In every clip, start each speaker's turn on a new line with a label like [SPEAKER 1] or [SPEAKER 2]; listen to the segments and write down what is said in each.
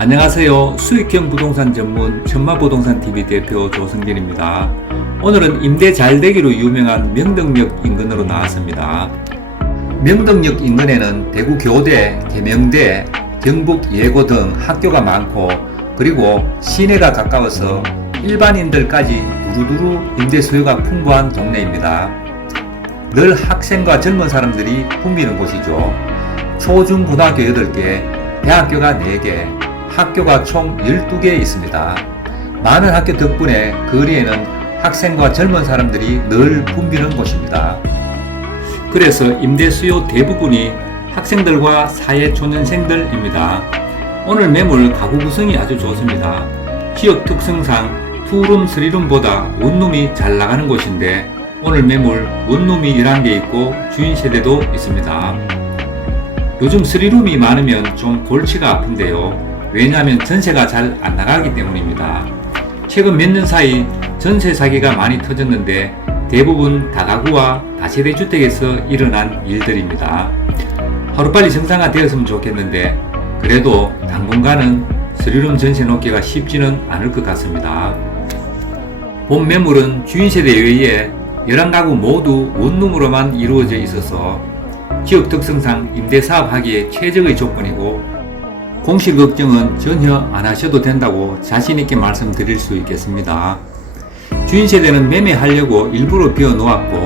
[SPEAKER 1] 안녕하세요. 수익형 부동산 전문 천마부동산 TV 대표 조성진입니다. 오늘은 임대 잘 되기로 유명한 명덕역 인근으로 나왔습니다. 명덕역 인근에는 대구 교대, 계명대, 경북 예고 등 학교가 많고 그리고 시내가 가까워서 일반인들까지 두루두루 임대 수요가 풍부한 동네입니다. 늘 학생과 젊은 사람들이 붐비는 곳이죠. 초중 고등학교 8개, 대학교가 4개, 학교가 총 12개 있습니다. 많은 학교 덕분에 거리에는 학생과 젊은 사람들이 늘 붐비는 곳입니다. 그래서 임대 수요 대부분이 학생들과 사회초년생들입니다. 오늘 매물 가구 구성이 아주 좋습니다. 지역 특성상 투룸, 쓰리룸보다 원룸이 잘 나가는 곳인데 오늘 매물 원룸이 11개 있고 주인 세대도 있습니다. 요즘 쓰리룸이 많으면 좀 골치가 아픈데요. 왜냐하면 전세가 잘 안 나가기 때문입니다. 최근 몇 년 사이 전세 사기가 많이 터졌는데 대부분 다가구와 다세대 주택에서 일어난 일들입니다. 하루빨리 정상화 되었으면 좋겠는데 그래도 당분간은 쓰리룸 전세 놓기가 쉽지는 않을 것 같습니다. 본 매물은 주인 세대 외에 11가구 모두 원룸으로만 이루어져 있어서 지역 특성상 임대 사업하기에 최적의 조건이고 공실 걱정은 전혀 안 하셔도 된다고 자신있게 말씀드릴 수 있겠습니다. 주인 세대는 매매하려고 일부러 비워 놓았고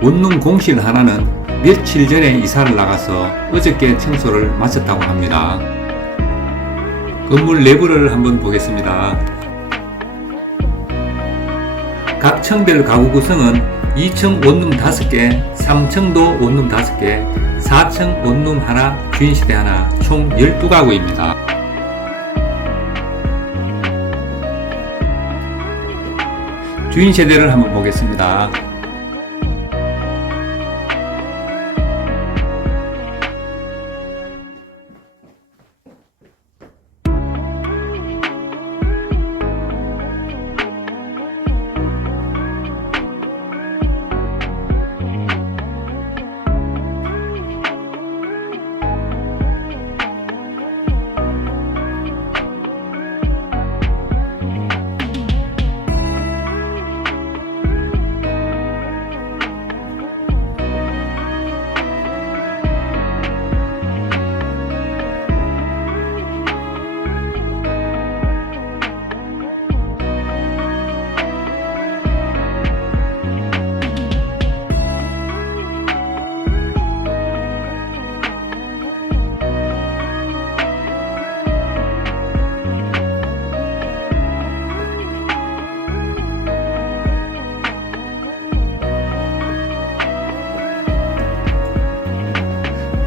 [SPEAKER 1] 원룸 공실 하나는 며칠 전에 이사를 나가서 어저께 청소를 마쳤다고 합니다. 건물 내부를 한번 보겠습니다. 각 층별 가구 구성은 2층 원룸 5개, 3층도 원룸 5개, 4층 원룸 하나, 주인시대 하나, 총 12가구입니다. 주인 세대를 한번 보겠습니다.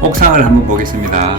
[SPEAKER 1] 옥상을 한번 보겠습니다.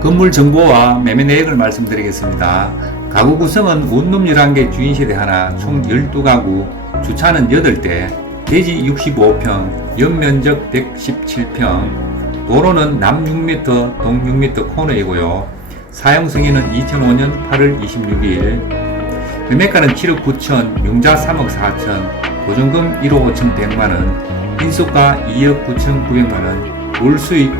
[SPEAKER 1] 건물 정보와 매매 내역을 말씀드리겠습니다. 가구 구성은 원룸 11개 주인세대 하나 총 12가구 주차는 8대 대지 65평 연면적 117평. 도로는 남 6m 동 6m 코너이고요. 사용 승인은 2005년 8월 26일. 매매가는 7억 9천 융자 3억 4천. 보증금 1억 5천 100만원. 인수가 2억 9천 9백만원. 월 수익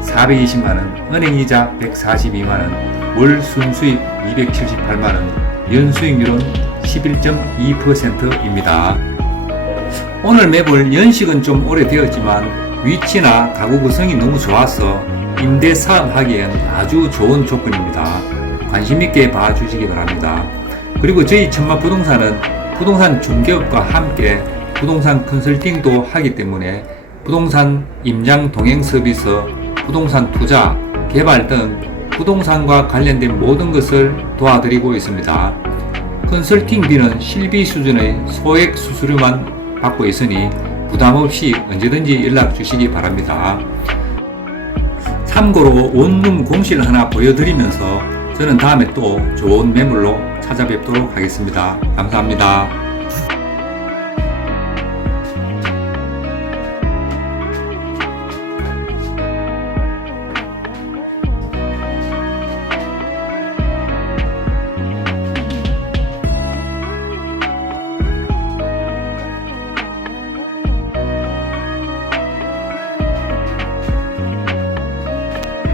[SPEAKER 1] 420만원, 은행이자 142만원, 월 순수익 278만원, 연수익률은 11.2%입니다. 오늘 매물 연식은 좀 오래되었지만 위치나 가구 구성이 너무 좋아서 임대 사업하기엔 아주 좋은 조건입니다. 관심 있게 봐주시기 바랍니다. 그리고 저희 천마 부동산은 부동산 중개업과 함께 부동산 컨설팅도 하기 때문에 부동산 임장 동행 서비스 부동산 투자, 개발 등 부동산과 관련된 모든 것을 도와드리고 있습니다. 컨설팅비는 실비 수준의 소액 수수료만 받고 있으니 부담 없이 언제든지 연락 주시기 바랍니다. 참고로 원룸 공실 하나 보여드리면서 저는 다음에 또 좋은 매물로 찾아뵙도록 하겠습니다. 감사합니다.